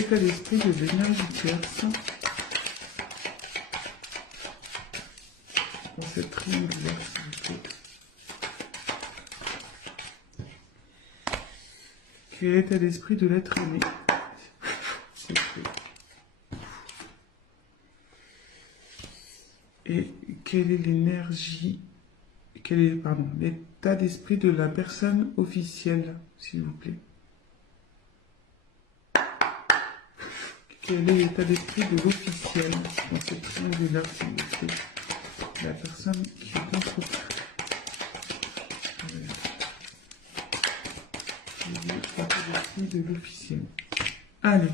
État d'esprit de l'énergie tierce pour cette triangulaire, s'il vous plaît. Quel est l'état d'esprit de l'être aimé? Et quelle est l'énergie, pardon, l'état d'esprit de la personne officielle, s'il vous plaît? Quel est l'état d'esprit de l'officiel dans cette triangulaire, s'il vous plaît? La personne qui est contre. Quel est l'état d'esprit de l'officiel? Allez.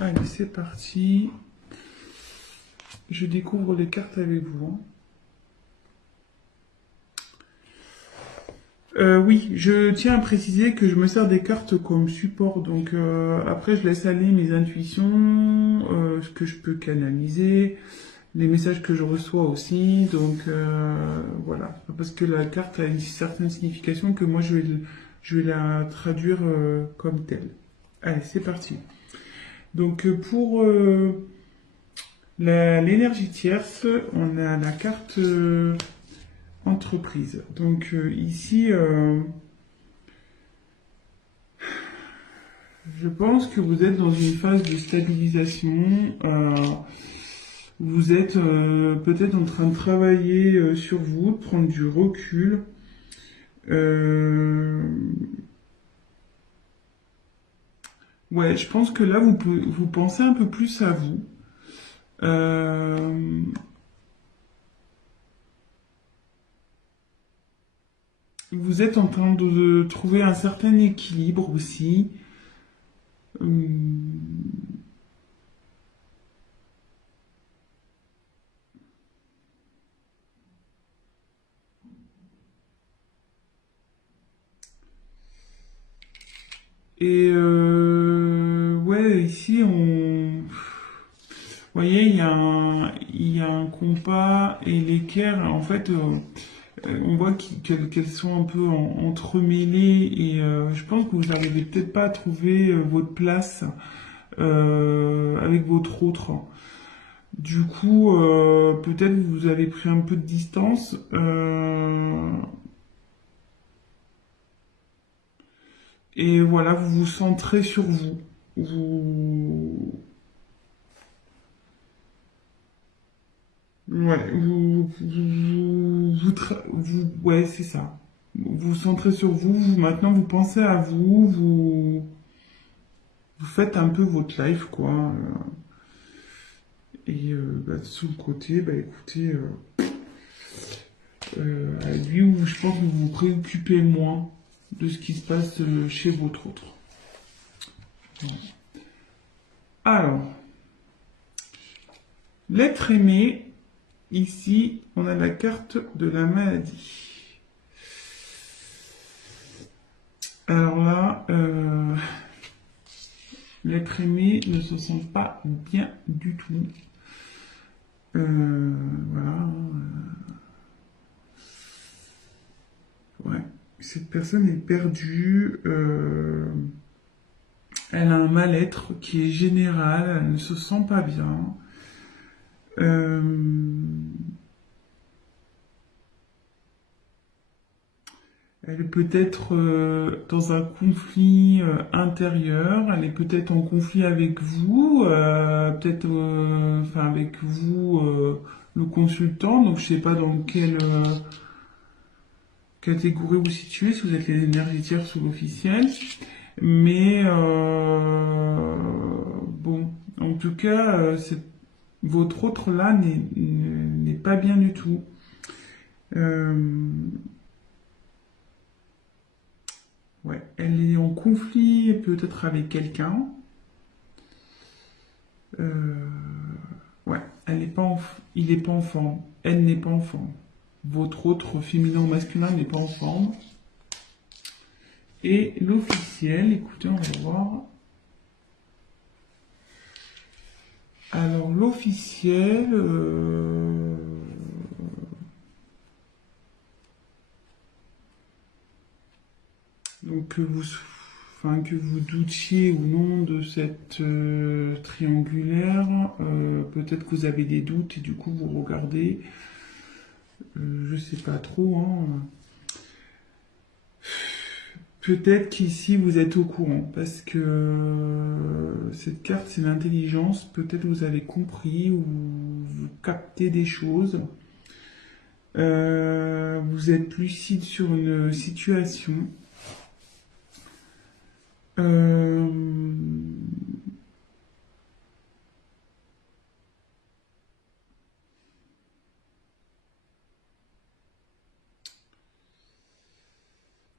Allez, c'est parti. Je découvre les cartes avec vous. Oui, je tiens à préciser que je me sers des cartes comme support. Donc après, je laisse aller mes intuitions, ce que je peux canaliser, les messages que je reçois aussi. Donc voilà, parce que la carte a une certaine signification que moi je vais la traduire comme telle. Allez, c'est parti. Donc pour l'énergie tierce, on a la carte entreprise. Donc ici, je pense que vous êtes dans une phase de stabilisation. Vous êtes peut-être en train de travailler sur vous, de prendre du recul. Ouais, je pense que là, vous pensez un peu plus à vous. Vous êtes en train de trouver un certain équilibre aussi. Et ouais, ici, vous voyez, il y a un compas et l'équerre, en fait, on voit qu'elles sont un peu entremêlées et je pense que vous n'arrivez peut-être pas à trouver votre place avec votre autre. Du coup, peut-être vous avez pris un peu de distance. Et voilà, vous vous centrez sur vous. Ouais, ouais, c'est ça. Vous vous centrez sur vous, maintenant vous pensez à vous, vous faites un peu votre life, quoi. Et bah, sous le côté, bah écoutez, lui, je pense que vous vous préoccupez moins de ce qui se passe chez votre autre. Voilà. Alors, l'être aimé, ici, on a la carte de la maladie. Alors là, l'être aimé ne se sent pas bien du tout. Voilà. Ouais. Cette personne est perdue. Elle a un mal-être qui est général. Elle ne se sent pas bien. Elle est peut-être dans un conflit intérieur, elle est peut-être en conflit avec vous, peut-être enfin avec vous, le consultant, donc je sais pas dans quelle catégorie vous situez, si vous êtes les énergies tierces ou l'officiel, mais bon, en tout cas, votre autre là n'est pas bien du tout. Ouais, elle est en conflit peut-être avec quelqu'un. Ouais, il n'est pas en forme. Elle n'est pas en forme. Votre autre féminin ou masculin n'est pas en forme. Et l'officiel, écoutez, on va voir. Alors l'officiel, donc que vous doutiez ou non de cette triangulaire, peut-être que vous avez des doutes et du coup vous regardez, je sais pas trop, hein. Peut-être qu'ici vous êtes au courant parce que cette carte c'est l'intelligence, peut-être vous avez compris ou vous captez des choses. Vous êtes lucide sur une situation. Euh,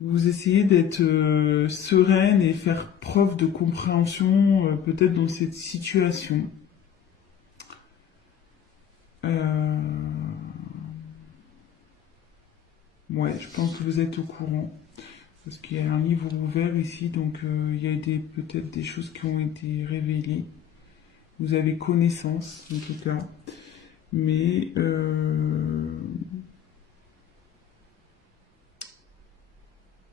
Vous essayez d'être sereine et faire preuve de compréhension peut-être dans cette situation. Euh, ouais, je pense que vous êtes au courant. Parce qu'il y a un livre ouvert ici, donc il y a peut-être des choses qui ont été révélées. Vous avez connaissance, en tout cas. Mais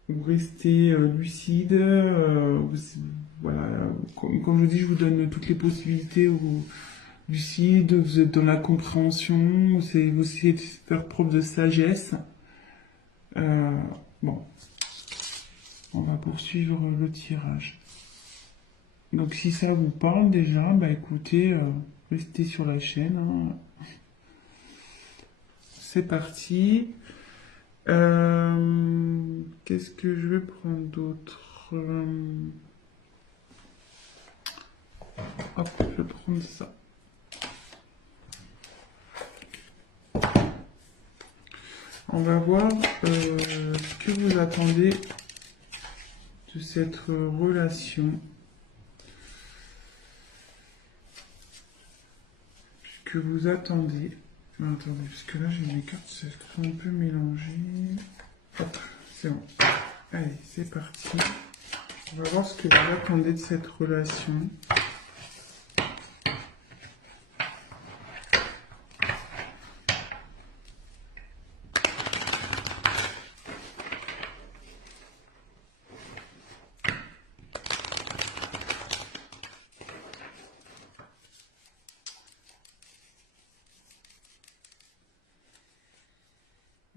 vous restez lucide. Voilà, comme je dis, je vous donne toutes les possibilités. Lucide, vous êtes dans la compréhension, vous essayez de faire preuve de sagesse. Euh, bon, on va poursuivre le tirage. Donc si ça vous parle déjà, bah écoutez, restez sur la chaîne, hein. C'est parti. Qu'est-ce que je vais prendre d'autre? Hop, je vais prendre ça. On va voir ce que vous attendez de cette relation. Que vous attendez. Attendez, parce que là j'ai mes cartes, ça sont un peu mélangées. Hop, c'est bon. Allez, c'est parti. On va voir ce que vous attendez de cette relation.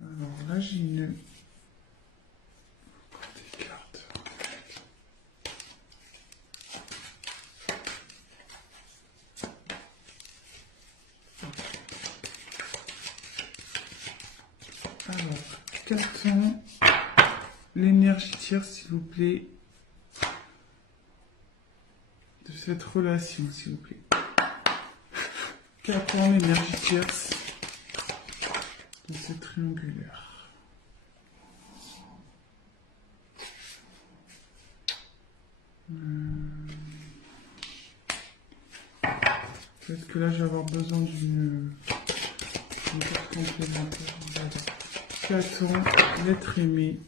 Alors là j'ai une... des cartes. Alors, carton, l'énergie tierce, s'il vous plaît, de cette relation, s'il vous plaît. Carton, l'énergie tierce de cette triangulaire. Peut-être que là, je vais avoir besoin d'une carte complémentaire. Voilà. Qu'attend l'être aimé?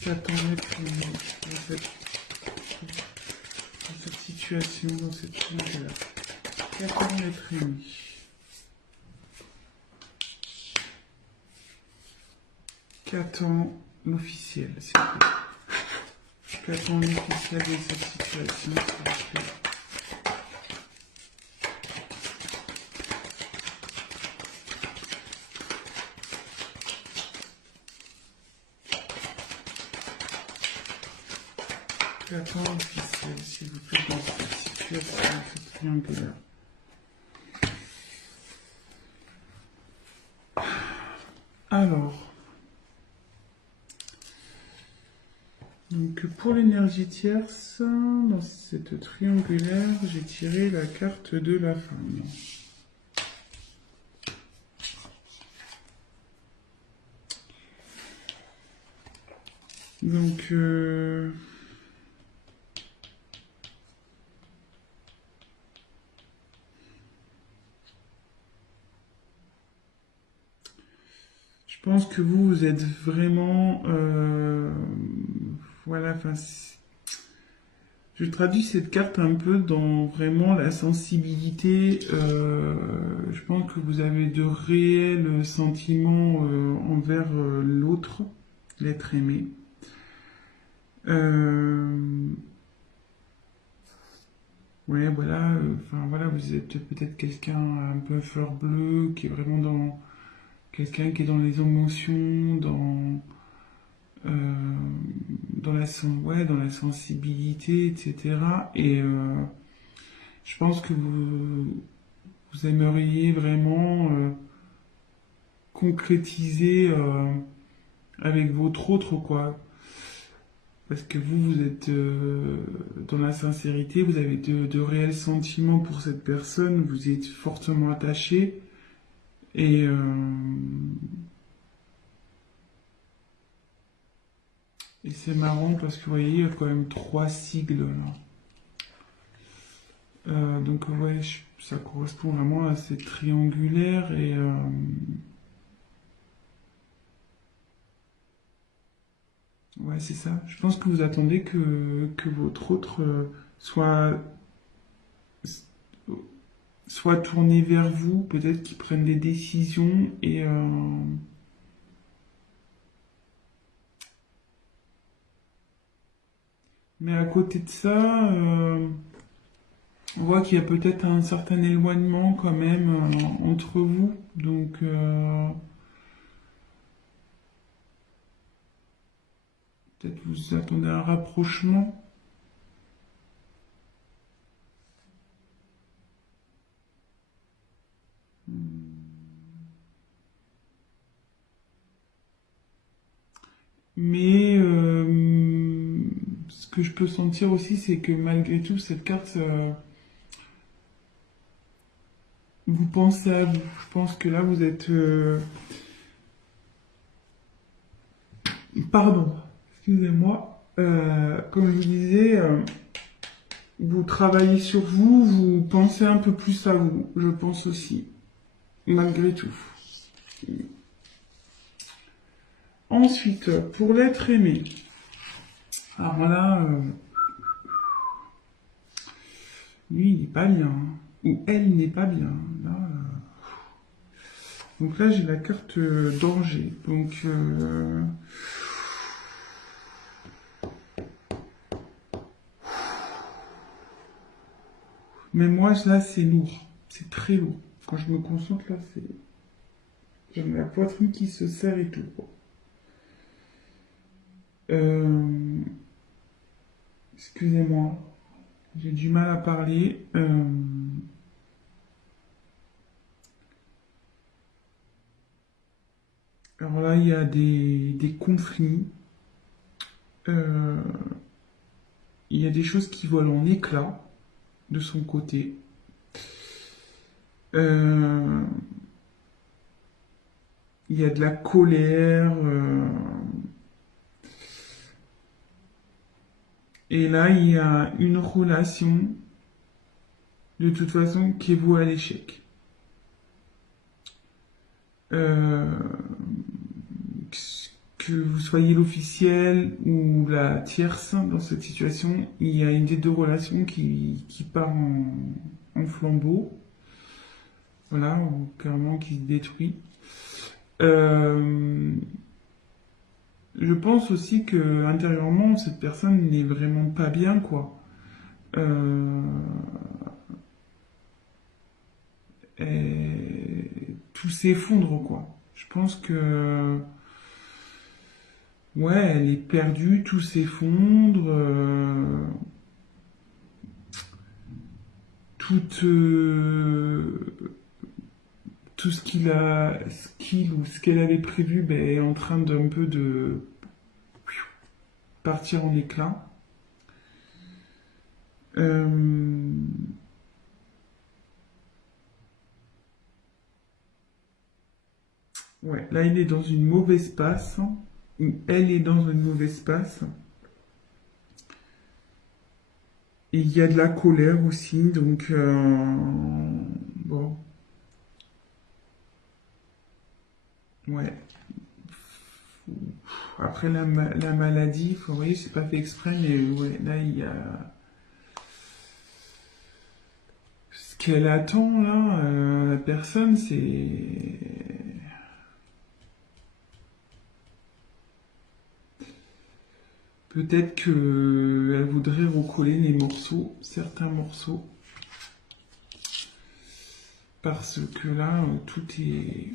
Qu'attend l'être aimé dans cette situation, dans cette triangulaire? Qu'attend l'être aimé? Qu'attend l'officiel, s'il vous plaît? Qu'attend l'officiel de cette situation, s'il vous plaît? Qu'attend l'officiel, s'il vous plaît, dans cette situation, cette triangulaire? Alors, donc pour l'énergie tierce, dans cette triangulaire, j'ai tiré la carte de la femme. Donc, je pense que vous êtes vraiment... voilà, enfin... Je traduis cette carte un peu dans vraiment la sensibilité. Je pense que vous avez de réels sentiments envers l'autre, l'être aimé. Euh, ouais, voilà, enfin voilà, vous êtes peut-être quelqu'un un peu fleur bleue, qui est vraiment dans quelqu'un qui est dans les émotions, euh, ouais, dans la sensibilité, etc. Et je pense que vous aimeriez vraiment concrétiser avec votre autre, quoi. Parce que vous êtes dans la sincérité, vous avez de réels sentiments pour cette personne, vous êtes fortement attaché. Et, euh, et c'est marrant parce que vous voyez, il y a quand même trois sigles là. Donc ouais, ça correspond vraiment à ces triangulaires et ouais, c'est ça. Je pense que vous attendez que votre autre soit tourné vers vous, peut-être qu'il prenne des décisions et mais à côté de ça, on voit qu'il y a peut-être un certain éloignement quand même entre vous. Donc peut-être vous attendez un rapprochement. Mais ce que je peux sentir aussi, c'est que malgré tout, cette carte, vous pensez à vous. Je pense que là, vous êtes... pardon, excusez-moi. Comme je vous disais, vous travaillez sur vous, vous pensez un peu plus à vous, je pense aussi, malgré tout. Ensuite, pour l'être aimé. Alors là, lui, il n'est pas bien. Ou elle n'est pas bien. Là, donc là, j'ai la carte danger. Donc, mais moi, là, c'est lourd. C'est très lourd. Quand je me concentre, là, c'est... J'ai la poitrine qui se serre et tout. Euh, Excusez-moi. J'ai du mal à parler. Alors là, il y a des conflits. Euh, il y a des choses qui volent en éclats de son côté. Euh, il y a de la colère. Et là, il y a une relation, de toute façon, qui est vouée à l'échec. Euh, que vous soyez l'officiel ou la tierce dans cette situation, il y a une des deux relations qui part en flambeau, voilà, ou carrément qui se détruit. Euh, je pense aussi que intérieurement, cette personne n'est vraiment pas bien, quoi. Euh, tout s'effondre, quoi. Je pense que ouais, elle est perdue, tout s'effondre, tout, tout ce qu'il ou ce qu'elle avait prévu ben, est en train d'un peu de partir en éclats. Euh, ouais, là, il est dans une mauvaise passe, ou elle est dans une mauvaise passe. Et il y a de la colère aussi, donc bon, ouais. Après la maladie, vous voyez, c'est pas fait exprès, mais ouais, là il y a ce qu'elle attend là, la personne, Peut-être qu'elle voudrait recoller les morceaux, certains morceaux. Parce que là, tout est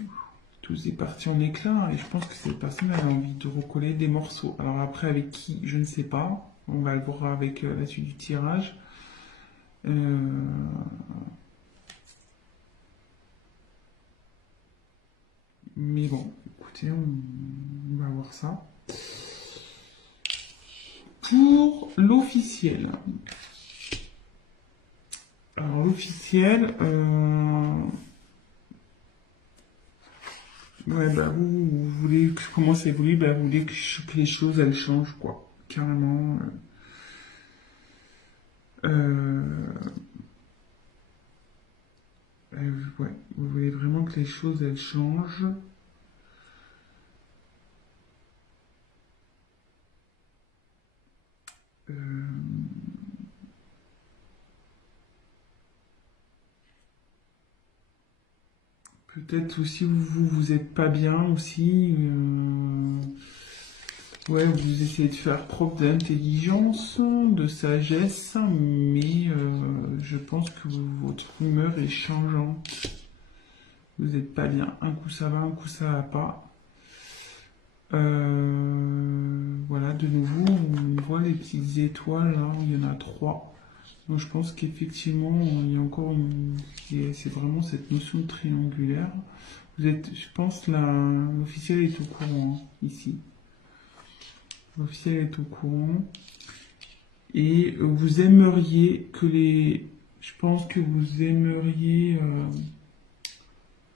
parti en éclats et je pense que cette personne a envie de recoller des morceaux. Alors après, avec qui, je ne sais pas. On va le voir avec la suite du tirage. Mais bon, écoutez, on va voir ça. Pour l'officiel. Alors l'officiel, ouais, bah vous voulez que je commence à évoluer, bah vous voulez que les choses elles changent quoi, carrément. Ouais, vous voulez vraiment que les choses elles changent. Peut-être aussi vous êtes pas bien aussi. Ouais, vous essayez de faire preuve d'intelligence, de sagesse, mais je pense que votre humeur est changeante. Vous n'êtes pas bien. Un coup ça va, un coup ça va pas. Voilà, de nouveau, on voit les petites étoiles là, il y en a 3. Donc je pense qu'effectivement, il y a encore c'est vraiment cette notion de triangulaire. Vous êtes, je pense, l'officiel est au courant, hein, ici. L'officiel est au courant. Et vous aimeriez que je pense que vous aimeriez...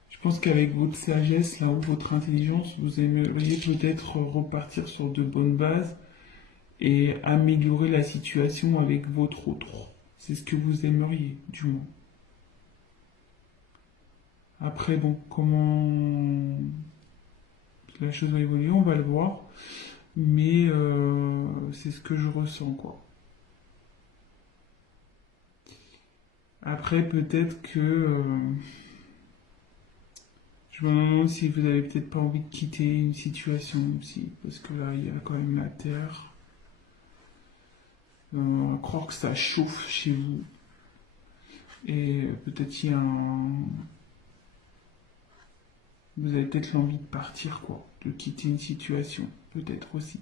je pense qu'avec votre sagesse, là, ou votre intelligence, vous aimeriez peut-être repartir sur de bonnes bases et améliorer la situation avec votre autre. C'est ce que vous aimeriez, du moins. Après, bon, comment la chose va évoluer, on va le voir. Mais c'est ce que je ressens, quoi. Après, peut-être que je me demande si vous avez peut-être pas envie de quitter une situation aussi, parce que là, il y a quand même la Terre. On va croire que ça chauffe chez vous. Et peut-être il y a vous avez peut-être l'envie de partir, quoi. De quitter une situation, peut-être aussi.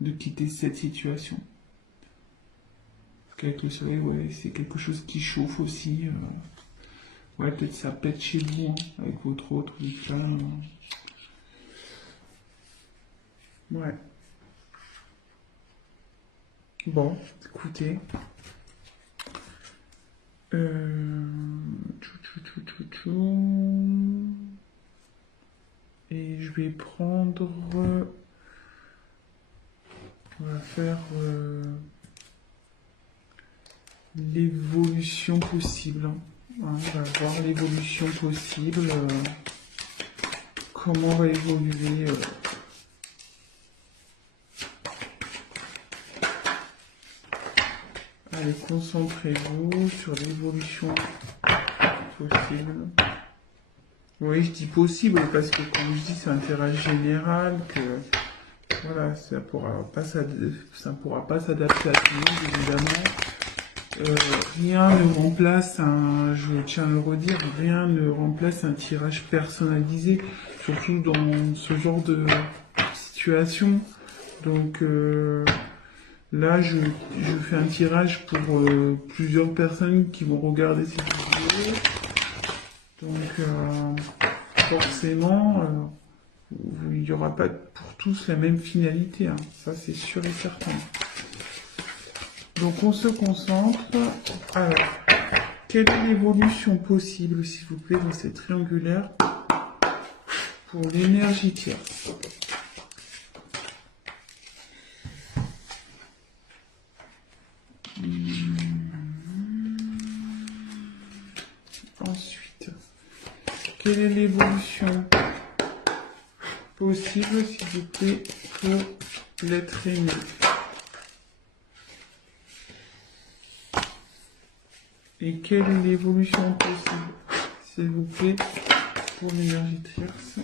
De quitter cette situation. Parce qu'avec le soleil, ouais, c'est quelque chose qui chauffe aussi. Ouais, peut-être ça pète chez vous, hein, avec votre autre, Ouais. Bon, écoutez. Et je vais prendre... on va faire l'évolution possible. Hein, on va voir l'évolution possible. Comment va évoluer... Allez, concentrez-vous sur l'évolution possible. Oui, je dis possible parce que, comme je dis, c'est un tirage général, que voilà, ça pourra pas s'adapter à tout le monde, évidemment. Rien ne remplace je tiens à le redire, rien ne remplace un tirage personnalisé, surtout dans ce genre de situation. Donc là, je fais un tirage pour plusieurs personnes qui vont regarder cette vidéo. Donc, forcément, il n'y aura pas pour tous la même finalité. Hein. Ça, c'est sûr et certain. Donc, on se concentre. Alors, quelle est l'évolution possible, s'il vous plaît, dans cette triangulaire pour l'énergie tierce? Ensuite, quelle est l'évolution possible, s'il vous plaît, pour l'être aimé? Et quelle est l'évolution possible, s'il vous plaît, pour l'énergie tierce?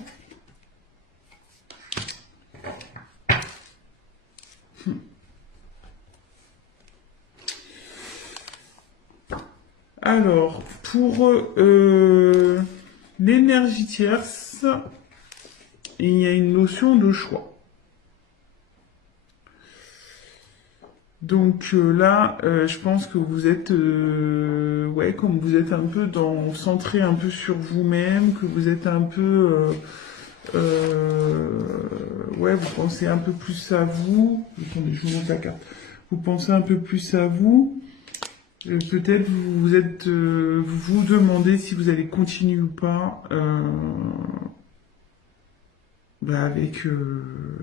Alors, pour l'énergie tierce, il y a une notion de choix. Donc là, je pense que vous êtes, ouais, comme vous êtes un peu centré un peu sur vous-même, que vous êtes un peu, ouais, vous pensez un peu plus à vous. Attendez, je vous montre la carte. Vous pensez un peu plus à vous. Peut-être vous êtes, vous vous demandez si vous allez continuer ou pas avec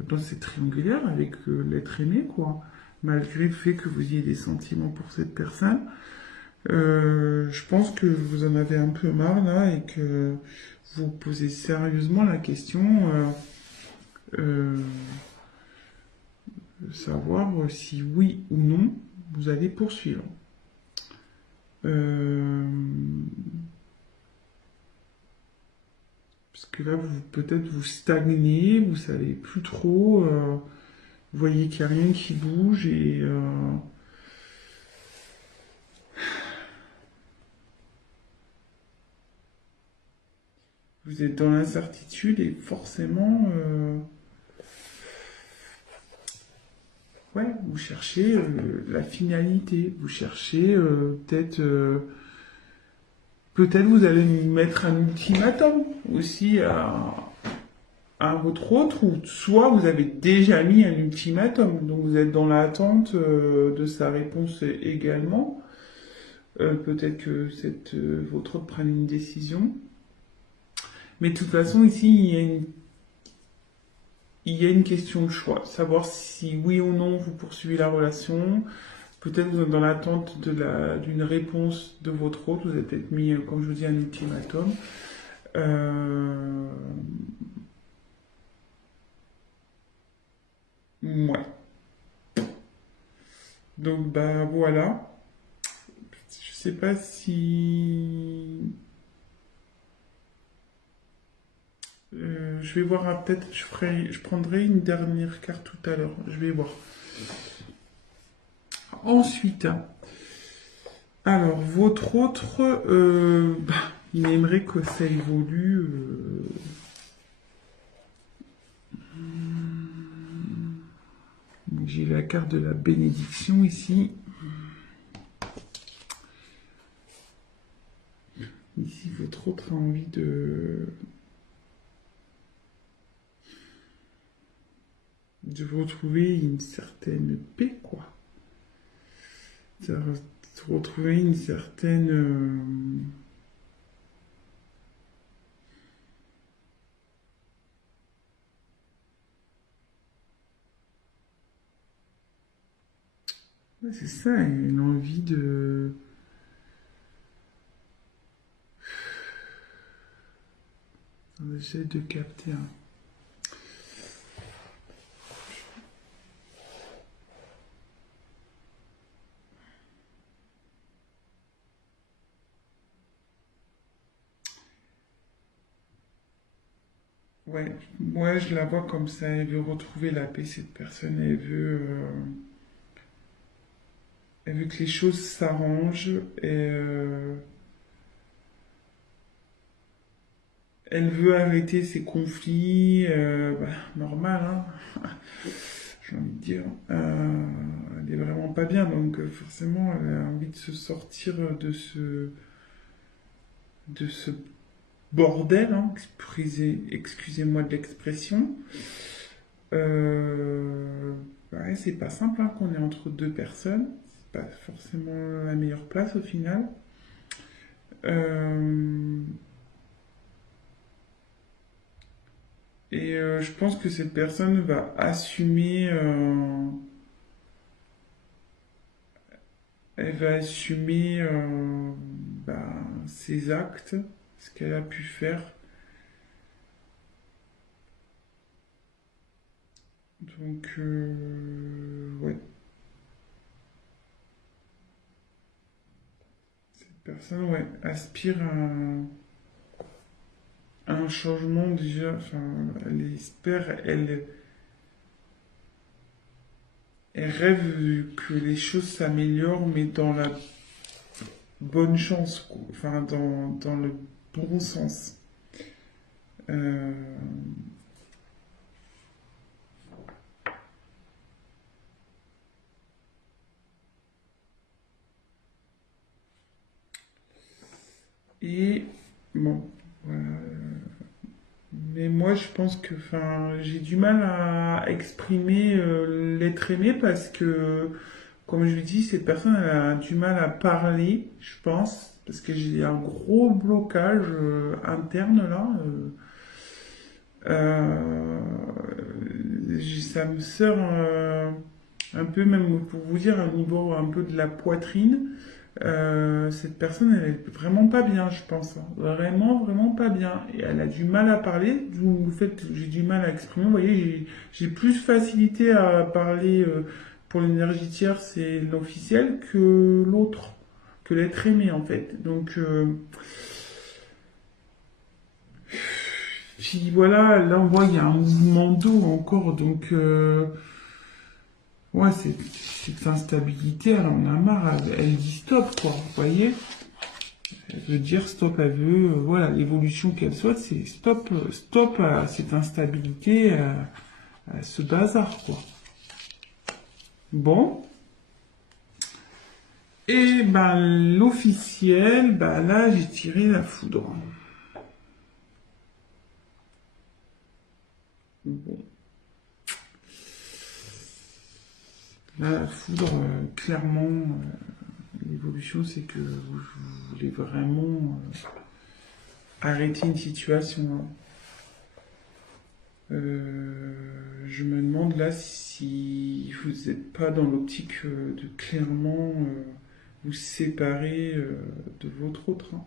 dans cette triangulaire avec l'être aimé, quoi. Malgré le fait que vous ayez des sentiments pour cette personne. Je pense que vous en avez un peu marre là et que vous posez sérieusement la question euh, de savoir si oui ou non vous allez poursuivre. Euh, Parce que là, peut-être vous stagnez, vous savez plus trop, vous voyez qu'il n'y a rien qui bouge et vous êtes dans l'incertitude et forcément, ouais, vous cherchez la finalité, vous cherchez peut-être vous allez mettre un ultimatum aussi à votre autre, ou soit vous avez déjà mis un ultimatum, donc vous êtes dans l'attente de sa réponse également. Peut-être que votre autre prenne une décision. Mais de toute façon, ici, il y a une question de choix. Savoir si oui ou non vous poursuivez la relation. Peut-être vous êtes dans l'attente d'une réponse de votre autre. Vous avez peut-être mis, comme je vous dis, un ultimatum. Euh, ouais. Donc, bah voilà. Je sais pas si. Je vais voir, peut-être je prendrai une dernière carte tout à l'heure. Je vais voir. Ensuite, alors votre autre, il aimerait que ça évolue. J'ai la carte de la bénédiction ici. Ici, votre autre a envie de retrouver une certaine paix, quoi. De retrouver une certaine... ouais, c'est ça, une envie de... J'essaie de capter. Hein. Ouais, moi je la vois comme ça, elle veut retrouver la paix, cette personne, elle veut que les choses s'arrangent, et elle veut arrêter ses conflits, normal, hein, j'ai envie de dire. Elle est vraiment pas bien, donc forcément elle a envie de se sortir de ce bordel, hein, excusez-moi de l'expression. Ouais, c'est pas simple hein, qu'on est entre deux personnes. C'est pas forcément la meilleure place au final. Euh, je pense que cette personne va assumer, elle va assumer ses actes, ce qu'elle a pu faire. Donc, ouais, cette personne, ouais, aspire à un changement déjà. Enfin, elle espère, elle rêve que les choses s'améliorent, mais bonne chance, quoi. Enfin, dans le bon sens. Euh, et bon, voilà. Mais moi, je pense que, enfin, j'ai du mal à exprimer l'être aimé parce que, comme je l'ai dit, cette personne elle a du mal à parler, je pense, parce que j'ai un gros blocage interne là. Ça me sort un peu, même pour vous dire, au niveau un peu de la poitrine. Cette personne, elle est vraiment pas bien, je pense, hein. Vraiment, vraiment pas bien. Et elle a du mal à parler. Vous faites, j'ai du mal à exprimer. Vous voyez, j'ai plus facilité à parler pour l'énergie tierce et l'officiel que l'autre, que l'être aimé, en fait. Donc, puis voilà, là, on voit, il y a un mouvement d'eau encore. Donc, ouais, cette instabilité, elle en a marre. Elle dit stop, quoi. Vous voyez? Elle veut dire stop, elle veut, voilà, l'évolution qu'elle souhaite, c'est stop, stop à cette instabilité, à ce bazar, quoi. Bon. Et ben, l'officiel, ben là, j'ai tiré la foudre. Bon. Là, la foudre, clairement, l'évolution, c'est que vous voulez vraiment arrêter une situation, hein. Je me demande là si vous n'êtes pas dans l'optique de clairement vous séparer de votre autre, hein.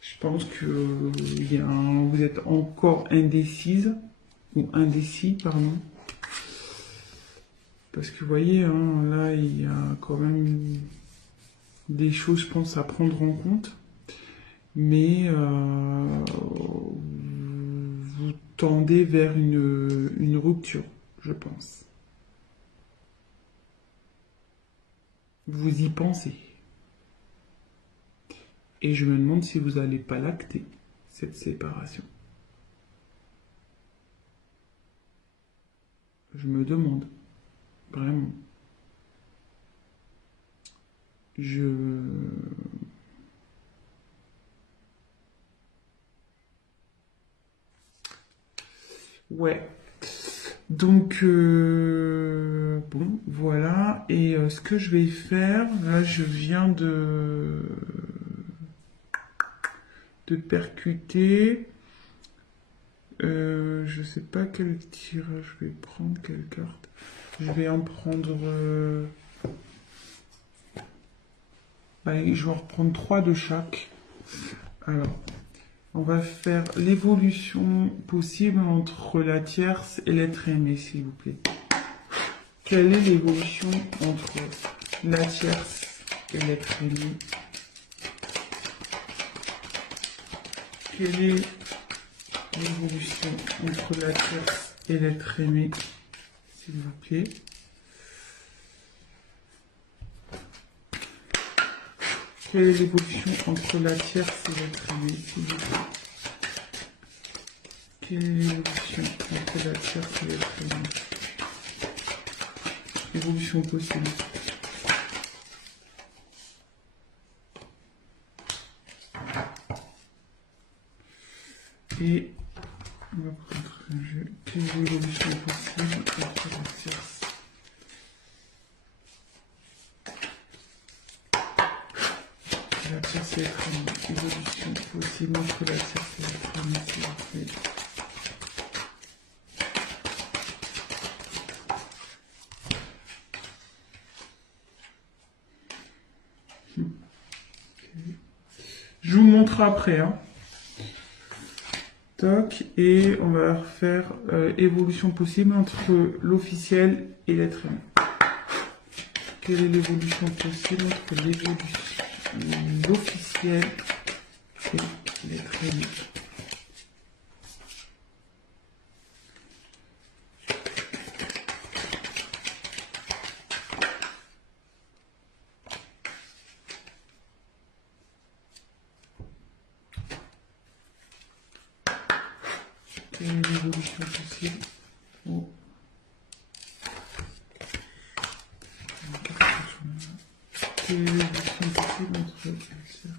Je pense que vous êtes encore indécise, ou indécis, pardon. Parce que vous voyez, hein, là, il y a quand même des choses, je pense, à prendre en compte. Mais vous tendez vers une rupture, je pense. Vous y pensez. Et je me demande si vous n'allez pas l'acter, cette séparation. Je me demande. Vraiment. Ouais. Donc, bon, voilà. Et ce que je vais faire, là, je viens de percuter. Je sais pas quel tirage je vais prendre, quelle carte. Je vais en prendre. Allez, je vais en reprendre 3 de chaque. Alors, on va faire l'évolution possible entre la tierce et l'être aimé, s'il vous plaît. Quelle est l'évolution entre la tierce et l'être aimé? Quelle est l'évolution entre la tierce et l'être aimé, s'il vous plaît? Quelle est l'évolution entre la tierce et l'être aimé, s'il vous plaît? Quelle est l'évolution entre la tierce et l'être aimé? Évolution possible. Et on va prendre un jeu. Quelle est l'évolution possible entre la tierce? La tierce et l'être aimé. Évolution possible entre la tierce et l'être aimé, s'il vous plaît. Je vous montre après, hein. Toc, et on va refaire évolution possible entre l'officiel et l'être aimé. Quelle est l'évolution possible entre l'officiel et l'être aimé? Quelle est l'évolution possible? Oh. Quelle est l'évolution possible entre le cercle?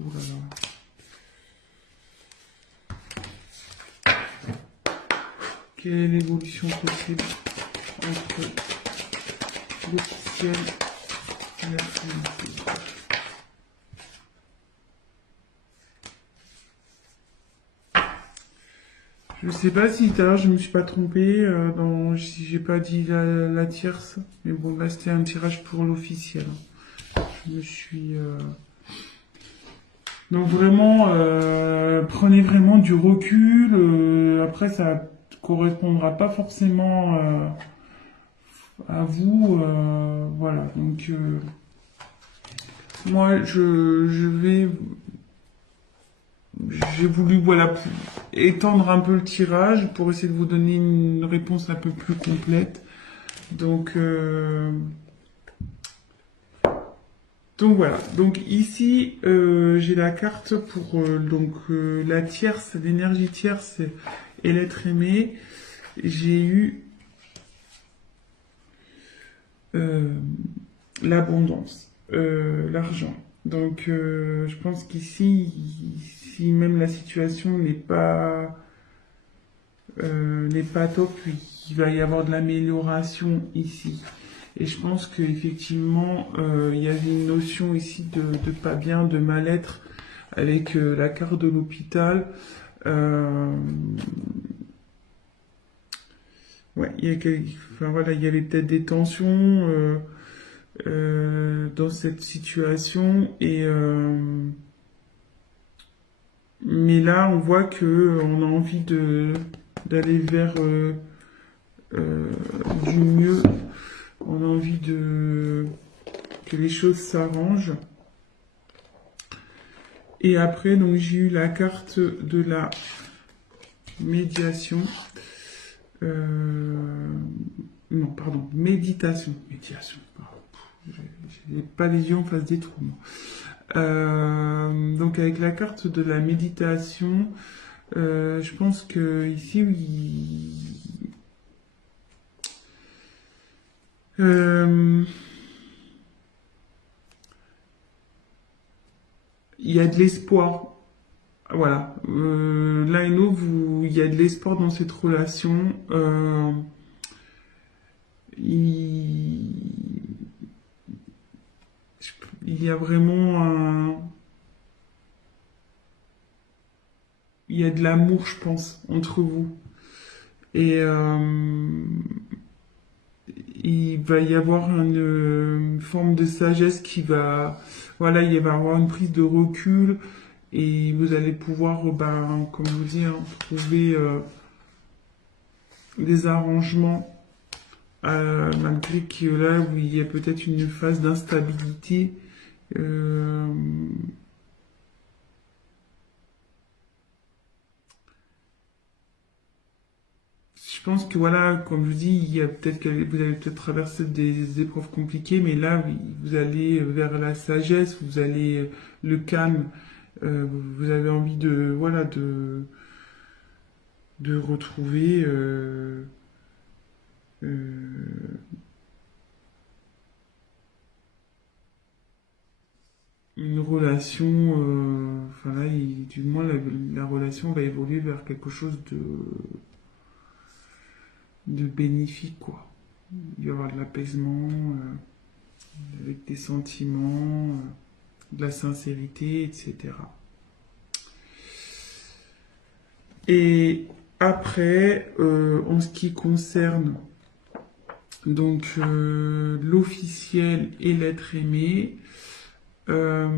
Oh là là. Quelle est l'évolution possible entre l'officiel et la finalité? Je sais pas si tout à l'heure je me suis pas trompée si j'ai pas dit la tierce, mais bon là c'était un tirage pour l'officiel. Je me suis donc vraiment prenez vraiment du recul. Après ça correspondra pas forcément à vous, voilà. Donc moi j'ai voulu voilà étendre un peu le tirage pour essayer de vous donner une réponse un peu plus complète. Donc voilà. Donc ici j'ai la carte pour la tierce, l'énergie tierce et l'être aimé. J'ai eu l'abondance, l'argent. Donc je pense qu'ici, si même la situation n'est pas top, il va y avoir de l'amélioration ici. Et je pense qu'effectivement, il y avait une notion ici de pas bien, de mal-être avec la carte de l'hôpital. Ouais, enfin, voilà, il y avait peut-être des tensions dans cette situation mais là on voit que on a envie d'aller vers du mieux, on a envie que les choses s'arrangent. Et après donc j'ai eu la carte de la médiation. Non, pardon, méditation. Médiation. J'ai pas les yeux en face des trous. Donc avec la carte de la méditation, je pense que ici, il y a de l'espoir. Voilà. L'un et l'autre, il y a de l'espoir dans cette relation. Il y a vraiment il y a de l'amour, je pense, entre vous. Et il va y avoir une forme de sagesse qui va, voilà, il va y avoir une prise de recul et vous allez pouvoir, ben, comme je vous dis, hein, trouver des arrangements malgré que là où il y a peut-être une phase d'instabilité. Je pense que voilà, comme je vous dis, il y a peut-être que vous allez peut-être traverser des épreuves compliquées, mais là, vous allez vers la sagesse, vous allez le calme, vous avez envie de voilà de retrouver euh, une relation, enfin là, du moins la relation va évoluer vers quelque chose de bénéfique, quoi. Il y aura de l'apaisement, avec des sentiments, de la sincérité, etc. Et après, en ce qui concerne donc l'officiel et l'être aimé, alors,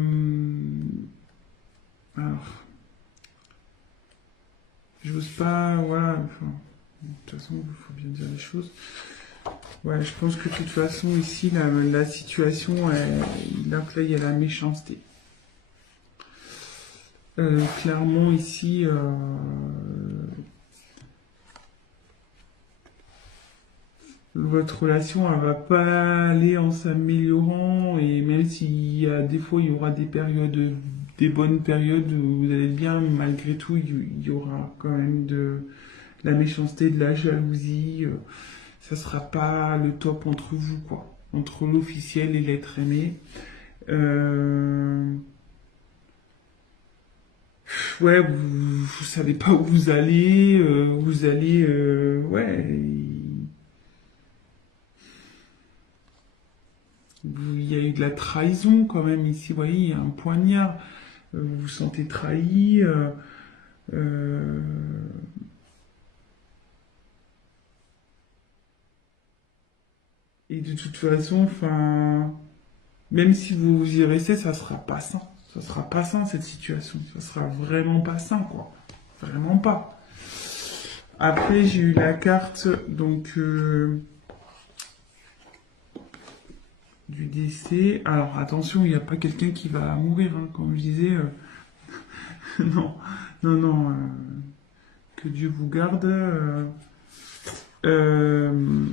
j'ose pas, voilà, enfin, de toute façon, il faut bien dire les choses. Ouais, je pense que de toute façon, ici, la situation, là, il y a la méchanceté. Clairement, ici, votre relation, elle va pas aller en s'améliorant, et même s'il y a des fois, il y aura des périodes des bonnes périodes où vous allez bien, malgré tout, il y aura quand même de la méchanceté, de la jalousie. Ça sera pas le top entre vous, quoi. Entre l'officiel et l'être aimé. Euh, ouais, vous savez pas où vous allez, ouais, il y a eu de la trahison quand même ici, vous voyez, il y a un poignard, vous vous sentez trahi, euh, et de toute façon, enfin, même si vous y restez, ça sera pas sain. Ça sera pas sain cette situation. Ça sera vraiment pas sain, quoi. Vraiment pas. Après, j'ai eu la carte donc du décès. Alors attention, il n'y a pas quelqu'un qui va mourir, hein, comme je disais. Non, non, non. Que Dieu vous garde. Euh,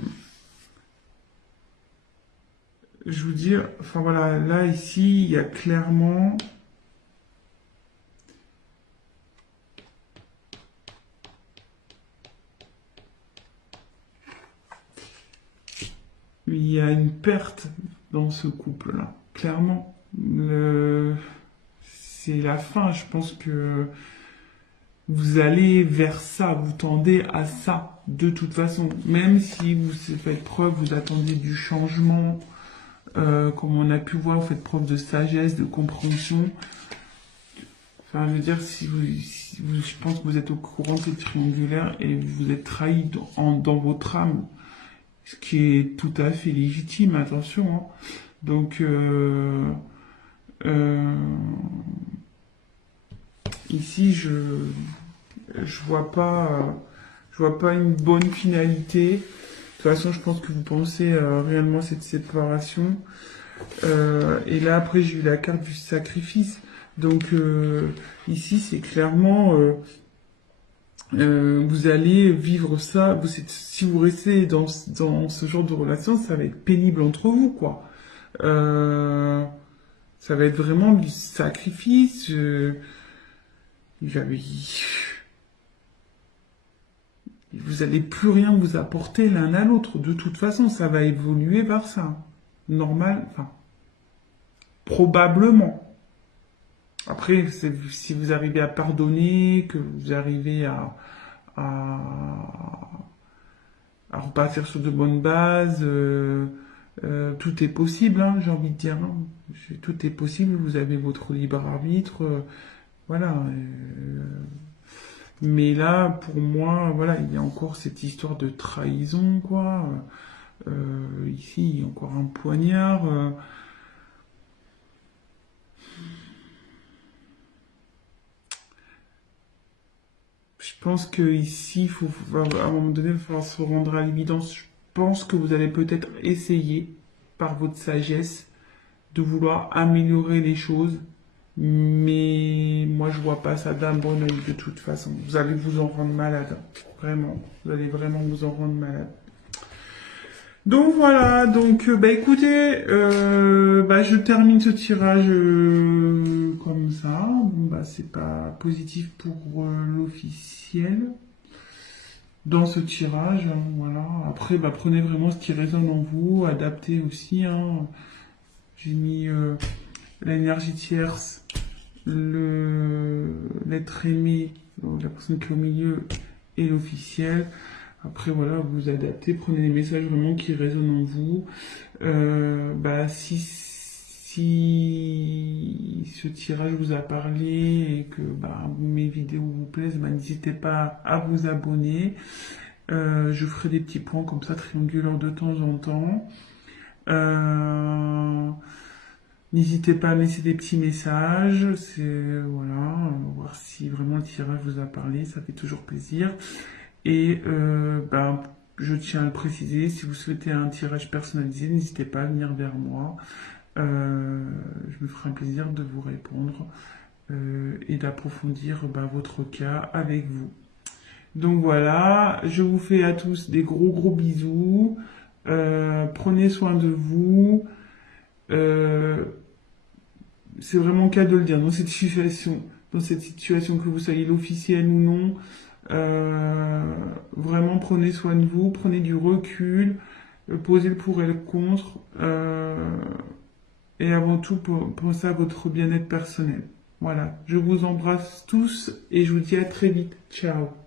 je vous dis, enfin voilà, là ici, il y a clairement. Il y a une perte dans ce couple-là, clairement. C'est la fin, je pense que vous allez vers ça, vous tendez à ça, de toute façon. Même si vous faites preuve, vous attendez du changement, comme on a pu voir, vous faites preuve de sagesse, de compréhension. Enfin, je veux dire, je pense que vous êtes au courant de cette triangulaire et vous êtes trahi dans votre âme, ce qui est tout à fait légitime, attention, hein. Donc, euh, ici, je vois pas une bonne finalité. De toute façon, je pense que vous pensez réellement à cette séparation. Et là, après, j'ai eu la carte du sacrifice. Donc, ici, c'est clairement, vous allez vivre ça. Si vous restez dans ce genre de relation, ça va être pénible entre vous, quoi. Euh, Ça va être vraiment du sacrifice. J'avais- Vous allez plus rien vous apporter l'un à l'autre. De toute façon, ça va évoluer vers ça. Normal, enfin, probablement. Après, si vous arrivez à pardonner, que vous arrivez à, à repartir sur de bonnes bases, tout est possible, hein, j'ai envie de dire, hein. Tout est possible, vous avez votre libre arbitre, voilà. Mais là, pour moi, voilà, il y a encore cette histoire de trahison, quoi. Ici, il y a encore un poignard. Je pense que ici, à un moment donné, il va falloir se rendre à l'évidence. Je pense que vous allez peut-être essayer, par votre sagesse, de vouloir améliorer les choses. Mais moi, je vois pas ça d'un bon oeil de toute façon. Vous allez vous en rendre malade. Vraiment. Vous allez vraiment vous en rendre malade. Donc voilà, donc bah écoutez, bah je termine ce tirage comme ça. Bon bah c'est pas positif pour l'officiel dans ce tirage, hein, voilà. Après bah prenez vraiment ce qui résonne en vous, adaptez aussi, hein. J'ai mis l'énergie tierce, l'être aimé, la personne qui est au milieu et l'officiel. Après, voilà, vous adaptez, prenez les messages vraiment qui résonnent en vous. Bah, si ce tirage vous a parlé et que bah, mes vidéos vous plaisent, bah, n'hésitez pas à vous abonner. Je ferai des petits points comme ça, triangulaires de temps en temps. Euh, N'hésitez pas à me laisser des petits messages. Voilà, on va voir si vraiment le tirage vous a parlé, ça fait toujours plaisir. Et ben, je tiens à le préciser, si vous souhaitez un tirage personnalisé, n'hésitez pas à venir vers moi. Je me ferai un plaisir de vous répondre et d'approfondir ben, votre cas avec vous. Donc voilà, je vous fais à tous des gros gros bisous. Prenez soin de vous. c'est vraiment le cas de le dire. Dans cette situation, que vous soyez l'officiel ou non, vraiment prenez soin de vous, prenez du recul, posez le pour et le contre, et avant tout, pensez à votre bien-être personnel. Voilà, je vous embrasse tous et je vous dis à très vite. Ciao.